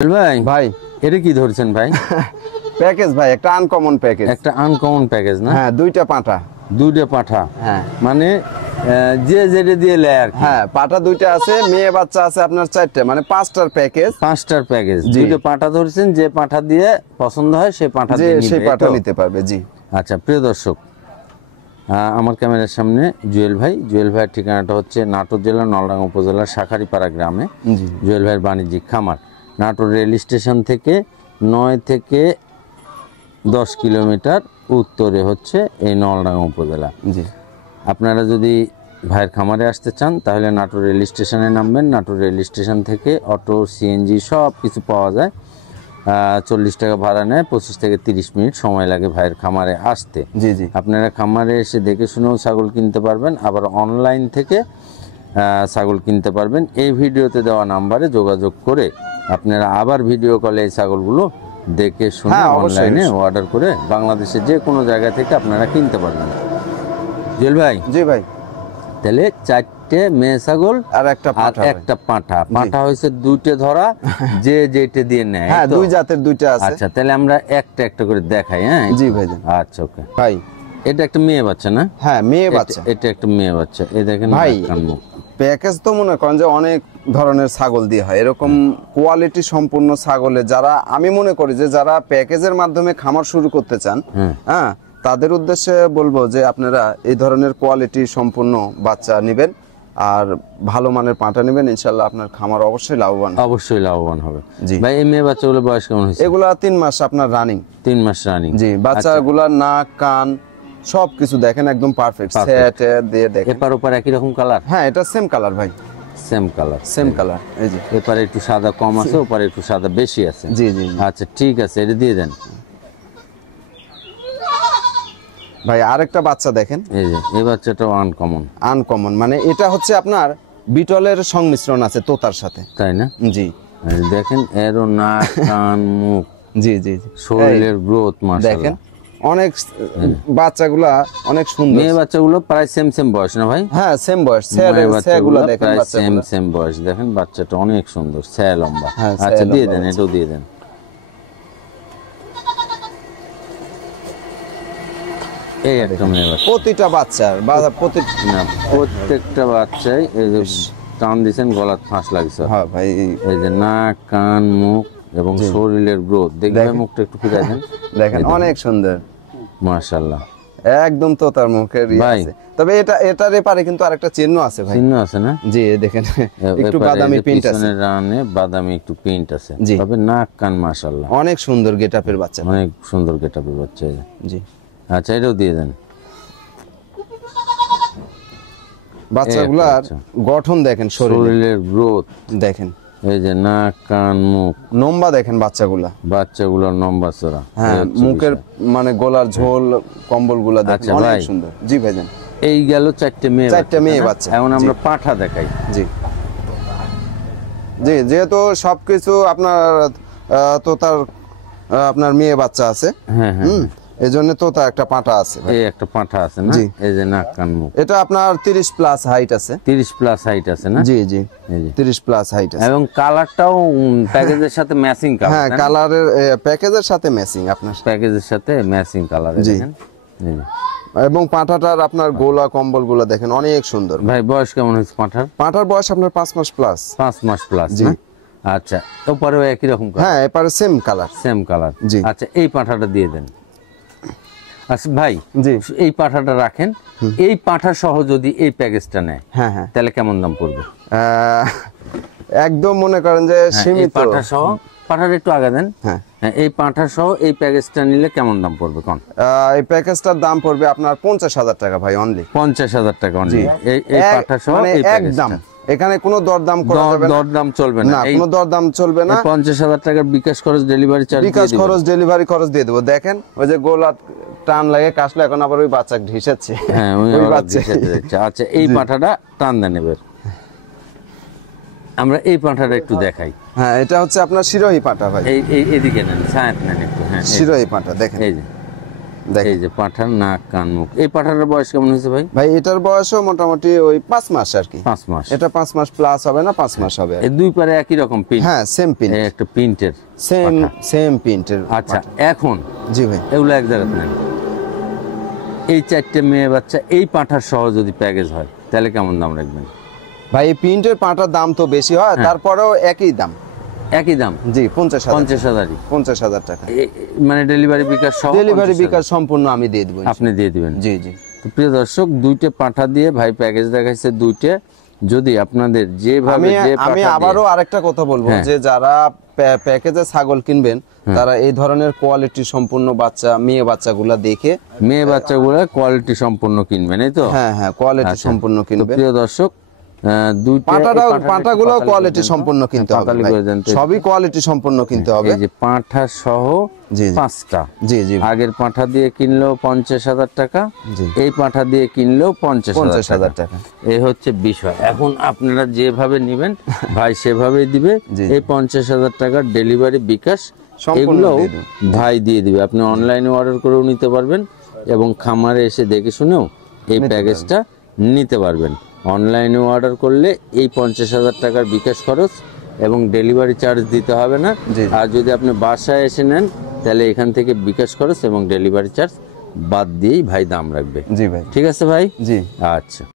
ভাই ভাই এটা কি ধরছেন ভাই? প্যাকেজ ভাই, একটা আনকমন প্যাকেজ। একটা আনকমন প্যাকেজ না? হ্যাঁ, দুইটা পাঁঠা। দুইটা পাঠা? হ্যাঁ, মানে যে যেটা দিয়ে লেয় আর কি। হ্যাঁ, পাঠা দুইটা আছে, মেয়ে বাচ্চা আছে আপনার চারটে, মানে পাঁচটার প্যাকেজ। পাঁচটার প্যাকেজ, দুইটা পাঠা ধরছেন, যে পাঠা দিয়ে পছন্দ হয় সেই পাঠা দিয়ে নিবে, সেই পাঠা নিতে পারবে। জি আচ্ছা, প্রিয় দর্শক, আমার ক্যামেরার সামনে জুয়েল ভাই। জুয়েল ভাইয়ের ঠিকানাটা হচ্ছে নাটোর জেলার নলডাঙ্গা উপজেলার শাখারিপাড়া গ্রামে। জুয়েল ভাইয়ের বাণিজ্যিক খামার নাটোর রেল স্টেশন থেকে 9 থেকে 10 কিলোমিটার উত্তরে হচ্ছে এই নলডাঙ্গা উপজেলা। জি, আপনারা যদি ভাইয়ের খামারে আসতে চান তাহলে নাটোর রেল স্টেশনে নামবেন। নাটোর রেল স্টেশন থেকে অটো, সিএনজি সব কিছু পাওয়া যায়। 40 টাকা ভাড়া নেয়, 25 থেকে 30 মিনিট সময় লাগে ভাইয়ের খামারে আসতে। জি, জি, আপনারা খামারে এসে দেখে শুনেও ছাগল কিনতে পারবেন, আবার অনলাইন থেকে ছাগল কিনতে পারবেন। এই ভিডিওতে দেওয়া নাম্বারে যোগাযোগ করে আপনারা আবার ভিডিও কলে এই ছাগলগুলো দেখে শুনে অনলাইনে অর্ডার করে বাংলাদেশের যে কোনো জায়গা থেকে আপনারা কিনতে পারবেন। জুয়েল ভাই। জি ভাই, তাহলে 4টে মেয়ে ছাগল আর একটা পাঁঠা। পাঁঠা হয়েছে দুইটা ধরা, যে যেটা দিয়ে নেয়। হ্যাঁ, দুই জাতের দুইটা আছে। আচ্ছা, তাহলে আমরা একটা একটা করে দেখাই। হ্যাঁ জি ভাই। আচ্ছা, ওকে ভাই। এটা একটা মেয়ে বাচ্চা না? হ্যাঁ, মেয়ে বাচ্চা। এটা একটা মেয়ে বাচ্চা। এই দেখেন ভাই, প্যাকেজ তো মনে করেন যে অনেক ধরনের ছাগল দিয়ে হয়, এরকম কোয়ালিটি সম্পূর্ণ ছাগলে যারা, আমি মনে করি যে যারা প্যাকেজের মাধ্যমে খামার শুরু করতে চান, হ্যাঁ, তাদের উদ্দেশ্যে বলবো যে আপনারা এই ধরনের কোয়ালিটি সম্পূর্ণ বাচ্চা নেবেন আর ভালো মানের পাঁঠা নেবেন, ইনশাল্লাহ আপনার খামার অবশ্যই লাভবান হবে। ভাই, এই মেয়ে বাচ্চাগুলো বয়স কেমন হয়েছে? এগুলা 3 মাস আপনার রানিং। 3 মাস রানিং। জি, বাচ্চাগুলা নাক, কান সবকিছু দেখেন একদম পারফেক্ট। সেট দিয়ে দেখেন। এপার ওপার একই রকম কালার? হ্যাঁ, এটা সেম কালার ভাই, সেম কালার। এই যে এপারে একটু সাদা কম আছে, ওপারে একটু সাদা বেশি আছে। জি জি। আচ্ছা, ঠিক আছে, এটা দিয়ে দেন ভাই। আরেকটা বাচ্চা দেখেন, এই যে এই বাচ্চাটাও আনকমন, মানে এটা হচ্ছে আপনার বিটলের সংমিশ্রণ আছে তোতার সাথে, তাই না? জি। দেখেন এরও নাক, কান, মুখ, জি জি, শরীরের গ্রোথ মাশাআল্লাহ দেখেন, অনেক বাচ্চাগুলা অনেক সুন্দর। মেয়ে বাচ্চাগুলো প্রায় সেম বয়স না ভাই? হ্যাঁ, সেম বয়স। সেগুলো দেখেন, প্রায় সেম বয়স। দেখেন বাচ্চাটা অনেক সুন্দর, ছায়া লম্বা। আচ্ছা, দিয়ে দেন, এটাও দিয়ে দেন। এই একটা মেয়ে বাচ্চা। প্রতিটা বাচ্চার প্রত্যেকটা বাচ্চাই এই যে টান দিয়েছেন, গলার ফাঁস লাগছে। হ্যাঁ ভাই, এই যে নাক, কান, মুখ এবং শরীরের গ্রোথ দেখবেন। মুখটা একটু ফিরে দেন, দেখেন অনেক সুন্দর মাশাআল্লাহ, একদম তোতার মুখের আছে। তবে এটার এপারে কিন্তু আরেকটা চিহ্ন আছে ভাই। চিহ্ন আছে না? জি, দেখেন একটু বাদামি প্রিন্ট আছে, পিছনের রানে বাদামি একটু প্রিন্ট আছে। তবে নাক, কান মাশাআল্লাহ অনেক সুন্দর গেটআপের বাচ্চা, অনেক সুন্দর গেটআপের বাচ্চা। জি। আচ্ছা, এটাও দিয়ে দেন। বাচ্চাগুলার গঠন দেখেন, শরীরের গ্রোথ দেখেন। এই যে নাক, কান, মুখ লম্বা দেখেন বাচ্চাগুলোর লম্বা চড়া। হ্যাঁ, মুখের মানে গলার ঝোল, কম্বলগুলা দেখেন অনেক সুন্দর। জি ভাইজান, এই গেল 4টে মেয়ে বাচ্চা। এখন আমরা পাঁঠা দেখাই। জি জি, যেহেতু সবকিছু আপনার তোতার আপনার মেয়ে বাচ্চা আছে। হ্যাঁ হ্যাঁ, এই জন্য তোতা একটা পাঁঠা আছে। এই একটা পাঁঠা আছে না? এই যে নাক, কান, মুখ। এটা আপনার 30 প্লাস হাইট আছে। 30 প্লাস হাইট আছে না? জি জি, 30 প্লাস হাইট আছে। এবং কালারটাও প্যাকেজের সাথে ম্যাচিং কালার। হ্যাঁ, কালারের প্যাকেজের সাথে ম্যাচিং, আপনার প্যাকেজের সাথে ম্যাচিং কালার। দেখেন, এবং পাঁঠাটার আপনার গোলা, কম্বলগুলা দেখেন অনেক সুন্দর। ভাই, বয়স কেমন হয়েছে পাঁঠার বয়স আপনার 5 মাস প্লাস। 5 মাস প্লাস। জি। আচ্ছা, ওপারেও একই রকম কালার? হ্যাঁ, এপারে সেম কালার। জি। আচ্ছা, এই পাঁঠাটা দিয়ে দেন। আচ্ছা ভাই, এই পাঁঠাটা রাখেন। এই পাঁঠা সহ যদি এই প্যাকেজটা নেয়, হ্যাঁ হ্যাঁ, তাহলে কেমন দাম পড়বে? একদম মনে করেন যে সীমিত। পাঁঠা সহ, পাঁঠাটা একটু আগে দেন। হ্যাঁ, এই পাঁঠা সহ এই প্যাকেজটা নিলে কেমন দাম পড়বে কোন? এই প্যাকেজটার দাম পড়বে আপনার 50,000 টাকা ভাই, অনলি 50,000 টাকা অনলি। এই পাঁঠা সহ এই একদম, এখানে কোনো দরদাম করা যাবে না, দরদাম চলবে না, কোনো দরদাম চলবে না। 50,000 টাকার বিকাশ খরচ, ডেলিভারি চার্জ, ডেলিভারি খরচ দিয়ে দেবো। দেখেন ওই যে গোলা টান লাগে, কাশলে এখন আবার ওই বাচ্চা ঢিসাচ্ছে। হ্যাঁ, ওই বাচ্চা। আচ্ছা, এই পাঁঠাটা টান দেন এবার। আমরা এই পাঁঠাটা একটু দেখাই। হ্যাঁ, এটা হচ্ছে আপনার শিরোহী পাঁঠা ভাই। এদিকে নেন, ছায়াত নেন একটু। হ্যাঁ, শিরোহী পাঁঠা দেখেন, এই যে দেখেন। এই যে পাঠার নাক কান মুখ। এই পাঠাটার বয়স কেমন হয়েছে ভাই? ভাই এটার বয়সও মোটামুটি ওই 5 মাস আর কি। 5 মাস। এটা 5 মাস প্লাস হবে না, 5 মাস হবে। এই দুই পারে একই রকম প্রিন্ট? হ্যাঁ সেম প্রিন্ট, একটা প্রিন্টের সেম প্রিন্টের। আচ্ছা, এখন জি ভাই। এগুলো এক জায়গাতে নেন। এই 4টে মেয়ে বাচ্চা এই পাঠার সহ যদি প্যাকেজ হয় তাহলে কেমন দাম রাখবেন? ভাই এই প্রিন্টের পাটার দাম তো বেশি হয়, তারপরেও একই দাম। একই দাম? জি 50,000। 50,000-ই? 50,000 টাকা মানে ডেলিভারি বিকাশ সহ? ডেলিভারি বিকাশ সম্পূর্ণ আমি দিয়ে দেবো। আপনি দিয়ে দিবেন? জি জি। তো প্রিয় দর্শক, 2টে পাঠা দিয়ে ভাই প্যাকেজ দেখাইছে 2টে। যদি আপনাদের যেভাবে আমি আবারও আরেকটা কথা বলবো, যে যারা প্যাকেজে ছাগল কিনবেন তারা এই ধরনের কোয়ালিটি সম্পূর্ণ বাচ্চা, মেয়ে বাচ্চাগুলা দেখে, মেয়ে বাচ্চাগুলো কোয়ালিটি সম্পূর্ণ কিনবেন, এই তো? হ্যাঁ হ্যাঁ, কোয়ালিটি সম্পূর্ণ কিনবেন। প্রিয় দর্শক, পাটাগুলো কোয়ালিটি সম্পূর্ণ কিনতে হবে, সবই কোয়ালিটি সম্পূর্ণ কিনতে হবে। এই যে পাঠা সহ 5টা। জি জি। আগের পাঠা দিয়ে কিনলেও 50,000 টাকা, এই পাঠা দিয়ে কিনলেও 50,000 টাকা। এই হচ্ছে বিষয়। এখন আপনারা যেভাবে নেবেন ভাই সেভাবেই দিবে। এই 50,000 টাকার ডেলিভারি বিকাশ এগুলো ভাই দিয়ে দিবে। আপনি অনলাইনে অর্ডার করেও নিতে পারবেন এবং খামারে এসে দেখে শুনেও এই প্যাকেজটা নিতে পারবেন। অনলাইনে অর্ডার করলে এই 50,000 টাকার বিকাশ খরচ এবং ডেলিভারি চার্জ দিতে হবে না। আর যদি আপনি বাসায় এসে নেন তাহলে এখান থেকে বিকাশ খরচ এবং ডেলিভারি চার্জ বাদ দিয়েই ভাই দাম রাখবে। জি ভাই। ঠিক আছে ভাই? জি। আচ্ছা।